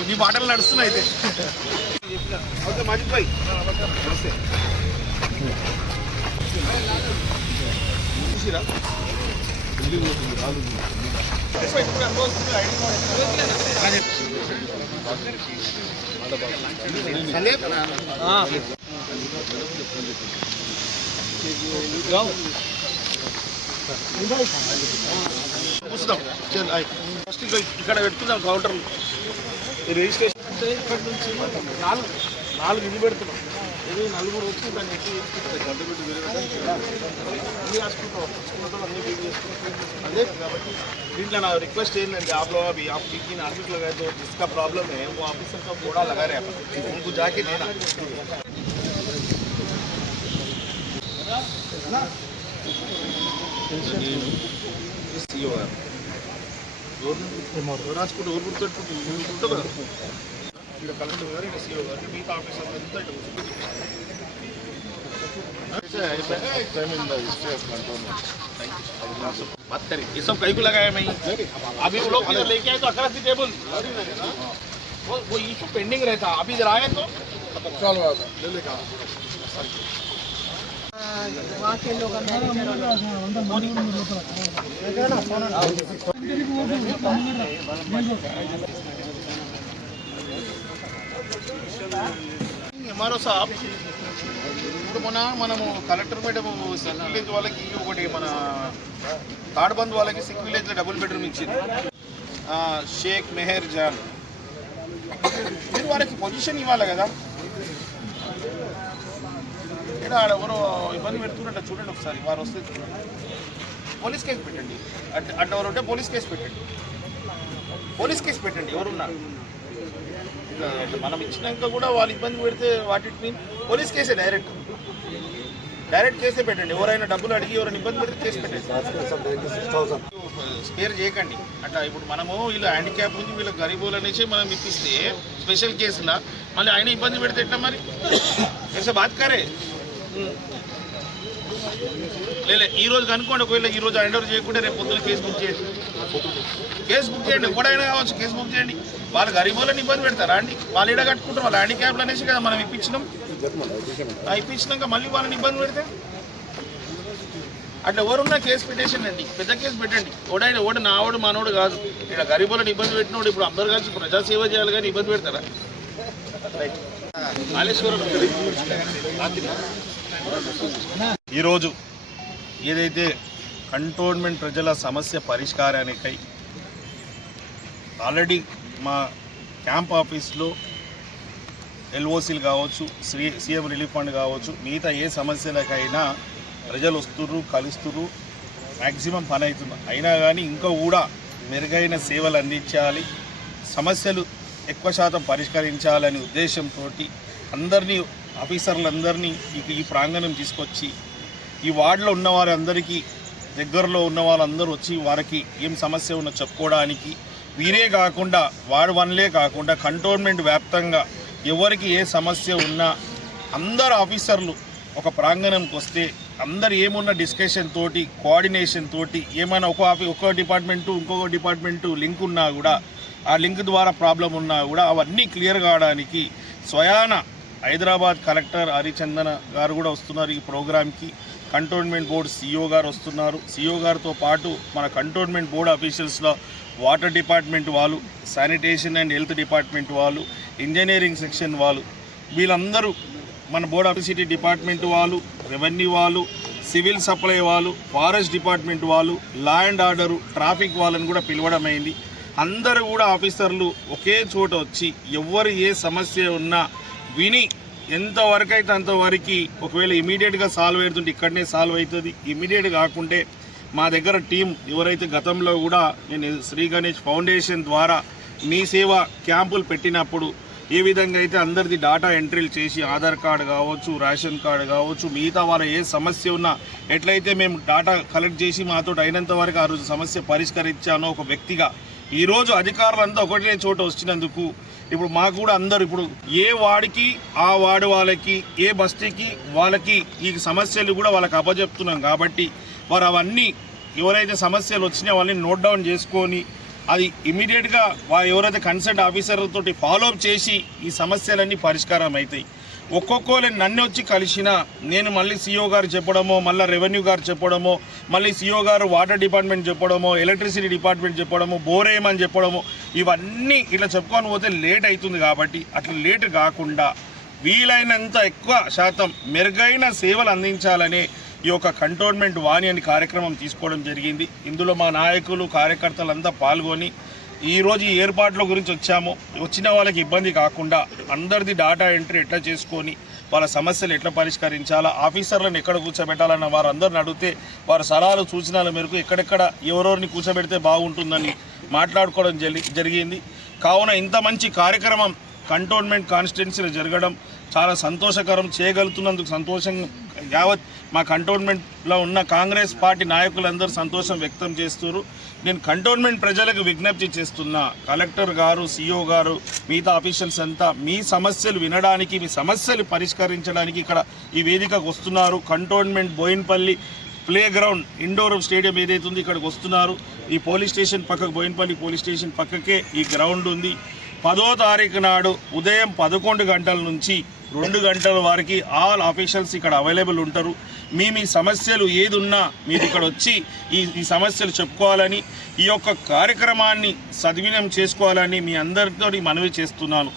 నీ మాటలు నడుస్తున్నాయి అయితే ఓకే మాజిద్ భాయ్ నమస్తే చూసిరా కూర్చుదాం ఫస్ట్ ఇక్కడ పెట్టుకుందాం కౌంటర్ రిజిస్ట్రేషన్ అంటే ఇక్కడ నుంచి నాలుగు ఇల్లు పెడుతున్నాం ఇది నలుగురు వచ్చి దాన్ని ఎట్టి అన్ని రాసుకుంటాం అన్ని బిల్ చేసుకుంటాం అదే కాబట్టి దీంట్లో నా రిక్వెస్ట్ ఏంటంటే आप लोग अभी आप किन ऑफिस लगाए तो जिसका प्रॉब्लम है वो ऑफिसर का बोर्डा लगा रहे हैं उनको जाके देना सीओ है రాసుకుంటూ ఊరు గుర్తుపెట్టుకుంటూ కదా ఇక్కడ కలెక్టర్ గారు ఇక్కడ సీఓ గారు మిగతా ఆఫీసర్ అంతా ఇక్కడ बात करें ये सब कहीं को लगाया मैं अभी वो लोग इधर लेके आए तो अकड़ा सी टेबल वो इशू पेंडिंग रहता अभी इधर आए तो ले लेगा हमारो साहब ఇప్పుడు మనము కలెక్టర్ మేడం సిక్ విలేజ్ వాళ్ళకి ఒకటి మన తాడ్బంద్ వాళ్ళకి సిక్ విలేజ్లో డబుల్ బెడ్రూమ్ ఇచ్చింది షేక్ మెహర్ జాన్ మీరు వాళ్ళకి పొజిషన్ ఇవ్వాలి కదా ఇక్కడ ఎవరో ఇబ్బంది పెడుతున్నట్టు చూడండి ఒకసారి వారు వస్తే పోలీస్ కేసు పెట్టండి అంటే ఎవరు ఉంటే పోలీస్ కేసు పెట్టండి ఎవరున్నారు మనం ఇచ్చినాక కూడా వాళ్ళు ఇబ్బంది పెడితే వాటి మీన్ పోలీస్ కేసే డైరెక్ట్ కేసే పెట్టండి ఎవరైనా డబ్బులు అడిగి ఎవరైనా ఇబ్బంది పెడితే కేసు పెట్టండి స్పేర్ చేయకండి అట్లా ఇప్పుడు మనము వీళ్ళు హ్యాండిక్యాప్ ఉంది వీళ్ళ గరీబులు అనేసి మనం ఇప్పిస్తే స్పెషల్ కేసులా మళ్ళీ ఆయన ఇబ్బంది పెడితే ఎట్లా మరి ऐसे बात करे లేదు ఈ రోజు కనుక్కోండి ఒకవేళ ఈ రోజు హ్యాండ్ ఓవర్ చేయకుండా రేపు పొద్దున కేసు బుక్ చేయండి ఎవడైనా కావచ్చు కేసు బుక్ చేయండి వాళ్ళు గరీబులను ఇబ్బంది పెడతారా అండి వాళ్ళు ఈడ కట్టుకుంటారు వాళ్ళు హ్యాండిక్యాప్లు అనేసి కదా మనం ఇప్పించినాక మళ్ళీ వాళ్ళని ఇబ్బంది పెడితే అట్లా ఎవరున్నా కేసు పెట్టేసండి అండి పెద్ద కేసు పెట్టండి ఓడు నావాడు మనోడు కాదు ఇక్కడ గరీబులను ఇబ్బంది పెట్టినోడు ఇప్పుడు అందరు కలిసి ప్రజాసేవ చేయాలి కానీ ఇబ్బంది పెడతారా రైట్ ఈరోజు ఏదైతే కంటోన్మెంట్ ప్రజల సమస్య పరిష్కారానికై ఆల్రెడీ మా క్యాంప్ ఆఫీస్లో ఎల్ఓసీలు కావచ్చు సీఎం రిలీఫ్ ఫండ్ కావచ్చు మిగతా ఏ సమస్యలకైనా ప్రజలు వస్తుర్రు కలుస్తుర్రు మ్యాక్సిమం పని అవుతుంది అయినా కానీ ఇంకా కూడా మెరుగైన సేవలు అందించాలి సమస్యలు ఎక్కువ శాతం పరిష్కరించాలనే ఉద్దేశంతో అందరినీ ఆఫీసర్లందరినీ ఈ ప్రాంగణం తీసుకొచ్చి ఈ వార్డులో ఉన్న వారందరికీ దగ్గరలో ఉన్న వాళ్ళందరూ వచ్చి వారికి ఏం సమస్య ఉన్నా చెప్పుకోవడానికి వీరే కాకుండా వార్డు వన్లే కాకుండా కంటోన్మెంట్ వ్యాప్తంగా ఎవరికి ఏ సమస్య ఉన్నా అందరు ఆఫీసర్లు ఒక ప్రాంగణంకి వస్తే అందరు ఏమున్న డిస్కషన్ తోటి కోఆర్డినేషన్ తోటి ఏమైనా ఒక డిపార్ట్మెంటు ఇంకొక డిపార్ట్మెంటు లింక్ ఉన్నా కూడా ఆ లింక్ ద్వారా ప్రాబ్లం ఉన్నా కూడా అవన్నీ క్లియర్ కావడానికి స్వయాన హైదరాబాద్ కలెక్టర్ హరిచందన గారు కూడా వస్తున్నారు ఈ ప్రోగ్రామ్కి కంటోన్మెంట్ బోర్డు సీఈఓ గారు వస్తున్నారు సీఈఓ గారితో పాటు మన కంటోన్మెంట్ బోర్డు అఫీషియల్స్లో వాటర్ డిపార్ట్మెంట్ వాళ్ళు శానిటేషన్ అండ్ హెల్త్ డిపార్ట్మెంట్ వాళ్ళు ఇంజనీరింగ్ సెక్షన్ వాళ్ళు వీళ్ళందరూ మన బోర్డ్ ఆఫ్ సిటీ డిపార్ట్మెంట్ వాళ్ళు రెవెన్యూ వాళ్ళు సివిల్ సప్లై వాళ్ళు ఫారెస్ట్ డిపార్ట్మెంట్ వాళ్ళు లా అండ్ ఆర్డరు ట్రాఫిక్ వాళ్ళని కూడా పిలవడం అయింది అందరూ కూడా ఆఫీసర్లు ఒకే చోట వచ్చి ఎవరు ఏ సమస్య ఉన్నా విని ఎంతవరకు అయితే అంతవరకు ఒకవేళ ఇమీడియట్గా సాల్వ్ అవుతుంటే ఇక్కడనే సాల్వ్ అవుతుంది ఇమీడియట్ కాకుంటే మా దగ్గర టీం ఎవరైతే గతంలో కూడా నేను శ్రీ గణేష్ ఫౌండేషన్ ద్వారా మీ సేవ క్యాంపులు పెట్టినప్పుడు ఏ విధంగా అయితే అందరిది డాటా ఎంట్రీలు చేసి ఆధార్ కార్డు కావచ్చు రేషన్ కార్డు కావచ్చు మిగతా వాళ్ళ ఏ సమస్య ఉన్నా ఎట్లయితే మేము డాటా కలెక్ట్ చేసి మాతో అయినంత వరకు ఆ రోజు సమస్య పరిష్కరించానో ఒక వ్యక్తిగా ఈరోజు అధికారులంతా ఒకటే చోట వచ్చినందుకు ఇప్పుడు మాకు కూడా అందరూ ఇప్పుడు ఏ వార్డుకి ఆ వార్డు వాళ్ళకి ఏ బస్తీకి వాళ్ళకి ఈ సమస్యలు కూడా వాళ్ళకి అప్పచెప్తున్నాం కాబట్టి వారు అవన్నీ ఎవరైతే సమస్యలు వచ్చినాయో అవన్నీ నోట్ డౌన్ చేసుకొని అది ఇమీడియట్గా వారు ఎవరైతే కన్సర్న్ ఆఫీసర్లతో ఫాలోఅప్ చేసి ఈ సమస్యలన్నీ పరిష్కారం అవుతాయి. ఒక్కొక్కరు నన్ను వచ్చి కలిసినా నేను మళ్ళీ సీఓ గారు చెప్పడమో, మళ్ళీ రెవెన్యూ గారు చెప్పడమో, మళ్ళీ సీఓ గారు వాటర్ డిపార్ట్మెంట్ చెప్పడమో, ఎలక్ట్రిసిటీ డిపార్ట్మెంట్ చెప్పడమో, బోరేమని చెప్పడమో, ఇవన్నీ ఇట్లా చెప్పుకొని పోతే లేట్ అవుతుంది. కాబట్టి అట్లా లేట్ కాకుండా వీలైనంత ఎక్కువ శాతం మెరుగైన సేవలు అందించాలనే ఈ యొక్క కంటోన్మెంట్ వాణి అని కార్యక్రమం తీసుకోవడం జరిగింది. ఇందులో మా నాయకులు కార్యకర్తలంతా పాల్గొని ఈరోజు ఈ ఏర్పాట్ల గురించి వచ్చాము. వచ్చిన వాళ్ళకి ఇబ్బంది కాకుండా అందరిది డాటా ఎంట్రీ ఎట్లా చేసుకొని వాళ్ళ సమస్యలు ఎట్లా పరిష్కరించాలా, ఆఫీసర్లను ఎక్కడ కూర్చోబెట్టాలన్న వారు అందరిని అడిగితే వారి సలహాలు సూచనల మేరకు ఎక్కడెక్కడ ఎవరెవరిని కూర్చోబెడితే బాగుంటుందని మాట్లాడుకోవడం జరిగింది. కావున ఇంత మంచి కార్యక్రమం కంటోన్మెంట్ కాన్స్టిట్యున్సీలో జరగడం చాలా సంతోషకరం. చేయగలుగుతున్నందుకు సంతోషం యావత్ మా కంటోన్మెంట్లో ఉన్న కాంగ్రెస్ పార్టీ నాయకులందరూ సంతోషం వ్యక్తం చేస్తున్నారు. నేను కంటోన్మెంట్ ప్రజలకు విజ్ఞప్తి చేస్తున్నా, కలెక్టర్ గారు, సిఓ గారు, మిగతా ఆఫీషియల్స్ అంతా మీ సమస్యలు వినడానికి, మీ సమస్యలు పరిష్కరించడానికి ఇక్కడ ఈ వేదికకు వస్తున్నారు. Cantonment Bowenpally play ground indoor stadium ఏదైతే ఉంది ఇక్కడికి వస్తున్నారు. ఈ పోలీస్ స్టేషన్ పక్కకు, బోయిన్పల్లి పోలీస్ స్టేషన్ పక్కకే ఈ గ్రౌండ్ ఉంది. 10వ తారీఖు నాడు ఉదయం 11 గంటల నుంచి 2 గంటల వరకు ఆల్ ఆఫీషియల్స్ ఇక్కడ అవైలబుల్ ఉంటారు. మీ సమస్యలు ఏది ఉన్నా మీరు ఇక్కడ వచ్చి ఈ సమస్యలు చెప్పుకోవాలని, ఈ యొక్క కార్యక్రమాన్ని సద్వినియోగం చేసుకోవాలని మీ అందరితో మనవి చేస్తున్నాను.